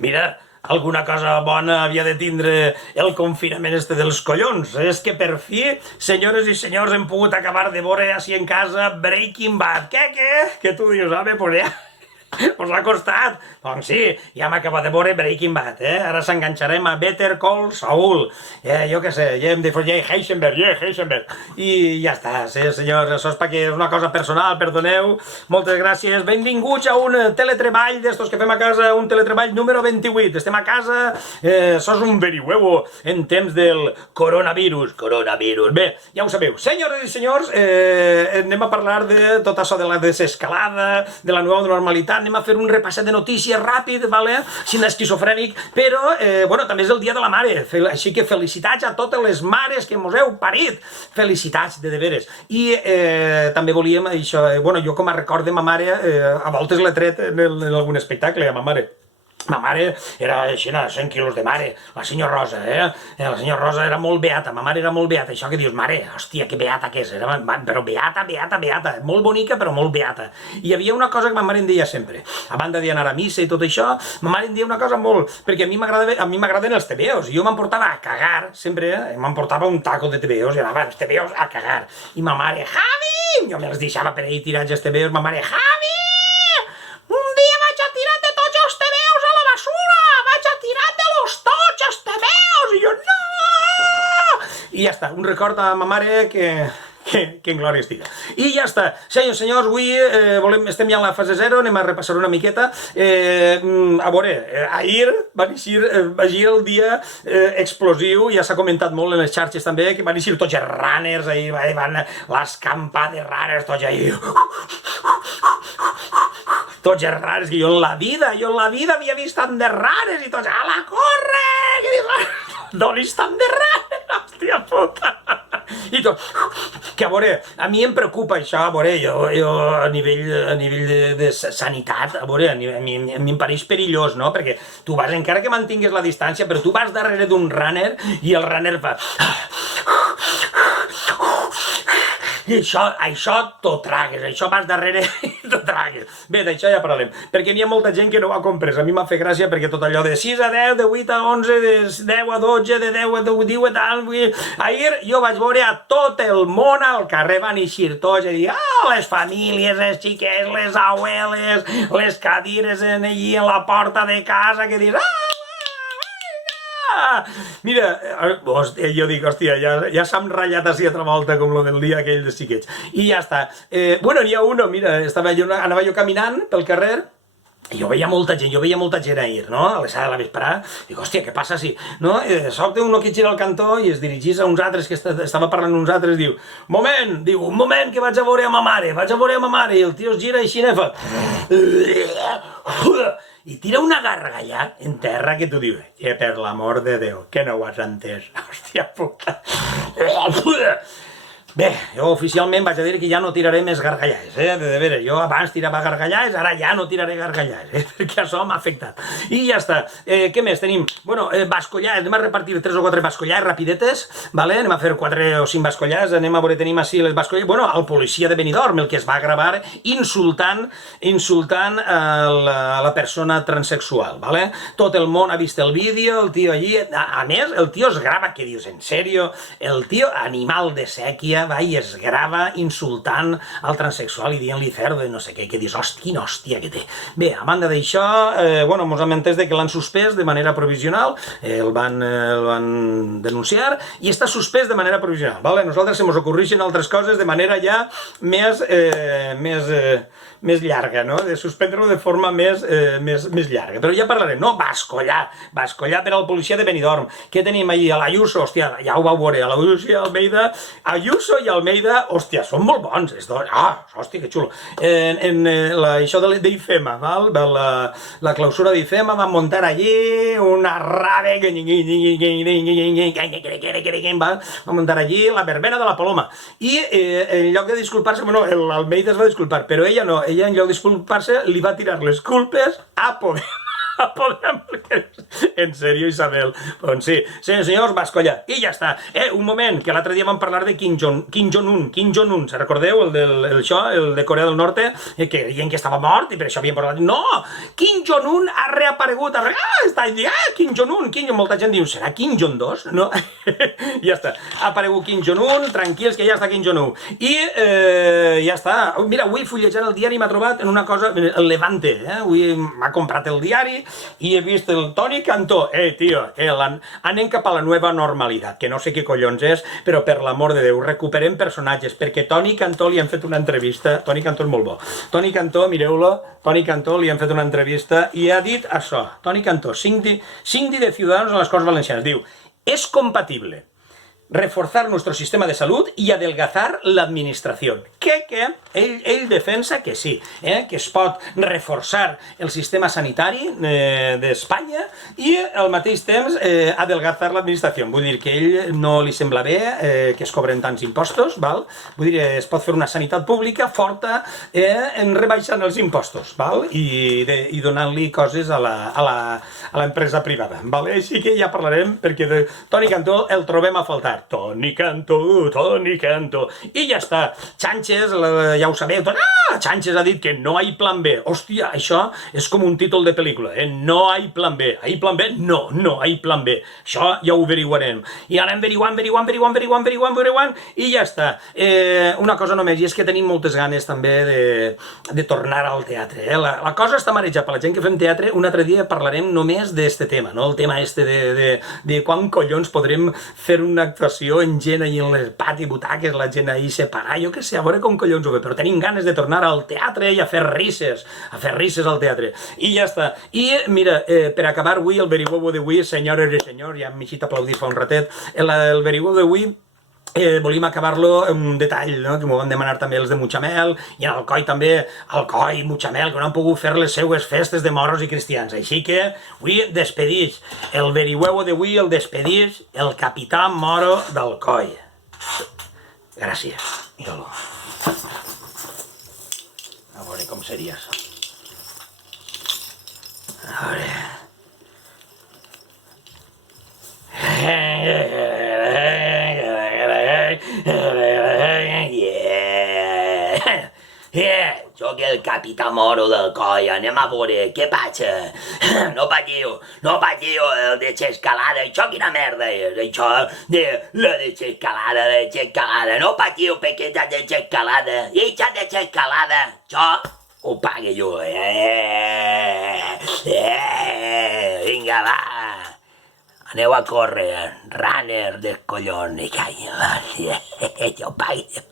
Mira, alguna cosa bona havia de tindre el confinament este dels collons. És que per fi, senyores i senyors, hem pogut acabar de veure així en casa Breaking Bad. Què? Que tu dius, home, pues ja... Us ha costat? Doncs sí, ja hem acabat de veure Breaking Bad, Ara s'enganxarem a Better Call Saul. Jo què sé, ja hem de fer Heisenberg. I ja està, sí, senyors, això és perquè és una cosa personal, perdoneu. Moltes gràcies. Benvinguts a un teletreball d'estos que fem a casa, un teletreball número 28. Estem a casa, això és un verihuevo en temps del coronavirus. Bé, ja ho sabeu. Senyores i senyors, anem a parlar de tot això de la desescalada, de la nova normalitat. Anem a fer un repasset de notícies ràpid, vale? Sin esquizofrènic, però, bueno, també és el dia de la mare, així que felicitats a totes les mares que mos heu parit, felicitats, de veres. I també volíem, això, bueno, jo com a record de ma mare, a voltes l'he tret en algun espectacle, a ma mare. Ma mare era així, 100 quilos de mare, la senyora Rosa, La senyora Rosa era molt beata, ma mare era molt beata, això que dius, mare, hòstia, que beata que és, però beata, molt bonica però molt beata. I hi havia una cosa que ma mare em deia sempre, a banda d'anar a missa i tot això, ma mare em deia una cosa molt, perquè a mi m'agraden els tebeos, i jo m'emportava a cagar, sempre, m'emportava un taco de tebeos, i anava als tebeos a cagar, i ma mare, Javi, jo me'ls deixava per ahí tirats els tebeos, ma mare, Javi, un dia vaig a tirar de tots els tebeus a la basura, vaig a tirar de los tots els tebeus, i jo, no! I ja està, un record a ma mare que en glòria estiga. I ja està. Senyors, avui estem ja en la fase 0, anem a repassar una miqueta. A veure, ahir va eixir el dia explosiu, ja s'ha comentat molt en les xarxes també, que van eixir tots els runners, ahir van l'escampa de runners, tots ahir... Tots els rares que jo en la vida havia vist tant de rares i tots, a la corre! Que dius, d'on és tant de rares? Hòstia puta! I tot, que a veure, a mi em preocupa això, a veure, jo a nivell de sanitat, a veure, a mi em pareix perillós, no? Perquè tu vas, encara que mantingues la distància, però tu vas darrere d'un runner i el runner fa... I això t'ho tragues, això vas darrere i t'ho tragues. Bé, d'això ja parlarem, perquè n'hi ha molta gent que no ho ha comprès. A mi m'ha fet gràcia perquè tot allò de 6 a 10, de 8 a 11, de 10 a 12, de 10 a 18 a tal... Ahir jo vaig veure a tot el món al carrer, van eixir tots i dir, les famílies, els xiquets, les abueles, les cadires allí en la porta de casa, que dius, mira, jo dic, hòstia, ja s'ha ratllat així altra volta com lo del dia aquell dels xiquets. I ja està. Bueno, n'hi ha uno, mira, anava jo caminant pel carrer i jo veia molta gent ahir, no? A les 7 de la vesprada. Dic, hòstia, què passa si... No? Sobte uno que gira al cantó i es dirigís a uns altres, que estava parlant uns altres, diu, un moment, que vaig a veure a ma mare, i el tio es gira així i fa... I tira una gargalla en terra que tu dius, per l'amor de Déu, que no ho has entès. Hòstia puta. Bé, jo oficialment vaig a dir que ja no tiraré més gargallades, de veres, jo abans tirava gargallades, ara ja no tiraré gargallades, perquè això m'ha afectat. I ja està. Què més tenim? Bueno, bascollades, anem a repartir 3 o 4 bascollades rapidetes, vale? Anem a fer 4 o 5 bascollades, anem a veure, tenim així les bascollades, bueno, el policia de Benidorm, el que es va gravar insultant a la persona transexual, vale? Tot el món ha vist el vídeo, el tio allí, a més, el tio es grava, que dius, en sèrio, el tio, animal de sèquia, va i es grava insultant al transexual i dient-li cerdo i no sé què, que dius, quina hòstia que té. Bé, a banda d'això, bueno, mos hem entès que l'han suspès de manera provisional, el van denunciar i està suspès de manera provisional, vale? Nosaltres se mos ocorreixen altres coses de manera ja més llarga, no? De suspendre-lo de forma més llarga. Però ja parlarem, no? Bascollar per al policia de Benidorm. Què tenim allí? A l'Ayuso, hòstia, ja ho vau veure, a l'Ayuso i Almeida. Ayuso i Almeida, hòstia, són molt bons. Hòstia, que xulo. Això d'IFEMA, val? La clausura d'IFEMA van muntar allí una rave, van muntar allí la verbena de la Paloma. I en lloc de disculpar-se, bueno, l'Almeida es va disculpar, però ella no. Ella, en lloc de disculpar-se, li va tirar les culpes a Podem. Podem... En sèrio, Isabel? Doncs sí. Senyors, Bascolla. I ja està. Un moment, que l'altre dia vam parlar de Kim Jong-un, se recordeu? El de Corea del Norte, que deien que estava mort i per això havien parlat. No! Kim Jong-un ha reaparegut. Està allà, Kim Jong-un. Molta gent diu, serà Kim Jong-2? No? Ja està. Ha aparegut Kim Jong-un, tranquils, que ja està Kim Jong-un. I ja està. Mira, avui fullejant el diari m'ha trobat en una cosa, el Levante. Avui m'ha comprat el diari i he vist el Toni Cantó. Tio, anem cap a la nova normalitat, que no sé què collons és, però per l'amor de Déu, recuperem personatges, perquè Toni Cantó li han fet una entrevista. Toni Cantó és molt bo. Toni Cantó, mireu-lo, Toni Cantó li han fet una entrevista i ha dit això. Toni Cantó, síndic de Ciudadanos a les Corts Valencianes, diu: es compatible reforzar nuestro sistema de salud y adelgazar la administración. Que ell defensa que sí, que es pot reforçar el sistema sanitari d'Espanya i al mateix temps adelgazar l'administració. Vull dir que ell no li sembla bé que es cobren tants impostos, val? Vull dir, es pot fer una sanitat pública forta en rebaixant els impostos, val? I donant-li coses a l'empresa privada, val? Així que ja parlarem, perquè de Toni Cantó el trobem a faltar. Toni Cantó. I ja està. Sánchez, ja ho sabeu tot. Sánchez ha dit que no hay plan B. Hòstia, això és com un títol de pel·lícula. No hay plan B. ¿Hay plan B? No hay plan B. Això ja ho averiguarem. I ara averiguant, i ja està. Una cosa només, i és que tenim moltes ganes també de tornar al teatre. La cosa està marejada per la gent que fem teatre. Un altre dia parlarem només d'este tema, no? El tema este de quan collons podrem fer una actuació en gent ahí en el pati, butaques, la gent ahí separada, jo què sé, a veure com collons ho ve, però tenim ganes de tornar al teatre i a fer risses al teatre. I ja està. I mira, per acabar avui, el verihuevo d'avui, senyores i senyors, ja m'he eixit a aplaudir fa un ratet, el verihuevo d'avui volíem acabar-lo amb un detall, no? Que m'ho van demanar també els de Mutxamel, i en Alcoi també, Alcoi, Mutxamel, que no han pogut fer les seues festes de moros i cristians. Així que avui despedix, el verihuevo d'avui el despedix el capità moro d'Alcoi. Gràcies. Mira-lo. A veure com seria això. A veure... Soc el capità moro del coll, anem a veure, què passa? No patiu, el de xescalada, això quina merda és, això de la de xescalada, no patiu, pequeta de xescalada, i això de xescalada, això ho pague jo, vinga, va. Aneu a córrer, runner de collons, jo pague.